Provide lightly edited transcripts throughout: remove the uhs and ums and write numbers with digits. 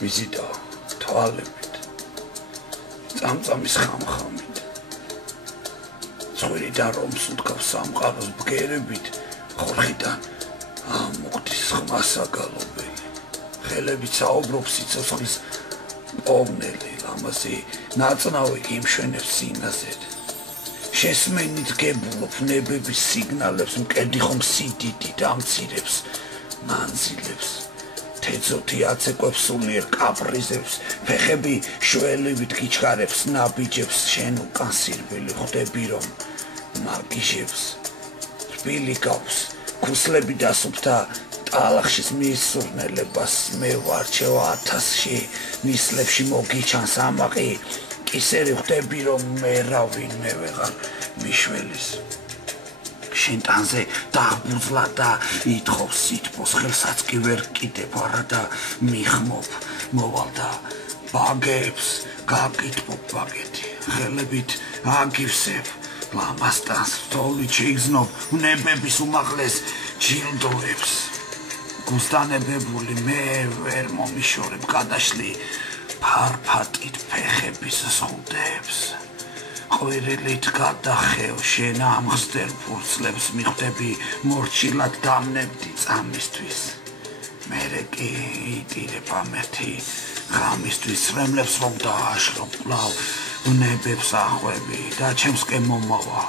მიზიდა თვალებით წამწამის ხამხამით ცხვირიდან რომ სუნთქავს სამყაროს ბგერებით ხორხიდან მუქდის ხმასა გალობელი ხელებით საუბრობს სიცოცხლის პოვნელი ლამაზი ნაწნავი იმშვენებს სინაზედ შესმენით გებულობ ნებების სიგნალებს მკერდი ხომ სიდიდით ამცირებს მანძილებს თეძოთი აცეკვებს სულიერ კაპრიზებს ფეხები შველივით გიჩქარებს ნაბიჯებს შენ უკან სირბილი ხვდები რომ მაგიჟებს რბილი გავს ქუსლები დასუფთა ტალახშის მისურნელებას მე ვარჩევ 1000-ში ნისლებში მოგიჩანს ამაყი კისერი ხვდები რომ მე რა ვინმე ვეღარ მიშველის შენ ტანზე დაღბუძლა და ითხოვ სითბოს ხელსაც კი ვერ კიდებ არა და მიხმობ მოვალ და ბაგებს გაკითხობ ბაგეთი ხელებით აგივსებ ლამასტანს თოვლით შეიგზნობ ნებების უმაღლეს ჯილდოებს გუსტანებებული მე ვერ მომიშორებ გადაშლი ფარფატით ფეხების ზღუდებს ყვირილით გადახევ შენ ამხსდელ ფურცლებს მიხვდები მორჩილად დამნებდი წამისთვის მერე კი იტირებ ამერთი ღამისთვის ცრემლებს რომ დააშლო კვლავ ნებებს ახვევი და ჩემსკენ მომავა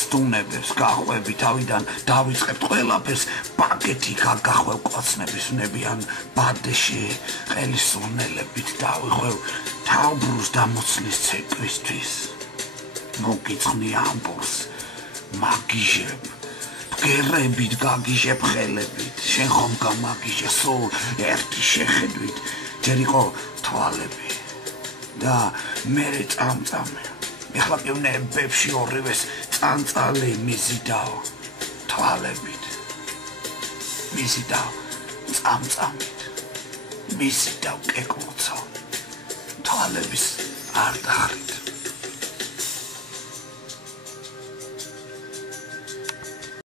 სტუნებებს გახვევი თავიდან დავიწყებთ ყველაფერს პაკეთი გაგახვევ კვაცნების ნებიან ბადეში ყელის სურნელებით დავიხვევ თავბრუს დამოცლის ცეკვისთვის მოგიწყნი ამბულს მაგიჟებ ბგერებით გაგიჟებ ხელებით შენ ხომ გამაგიჟე სულ ერთი შეხედვით ჯერ იყო თვალები და მერე წამწამე ეხლა კი ნებებში ორივეს წანწალი მიზიდაო თვალებით მიზიდაო წამწამით მიზიდაო კეკმოცო თვალების არ დახრით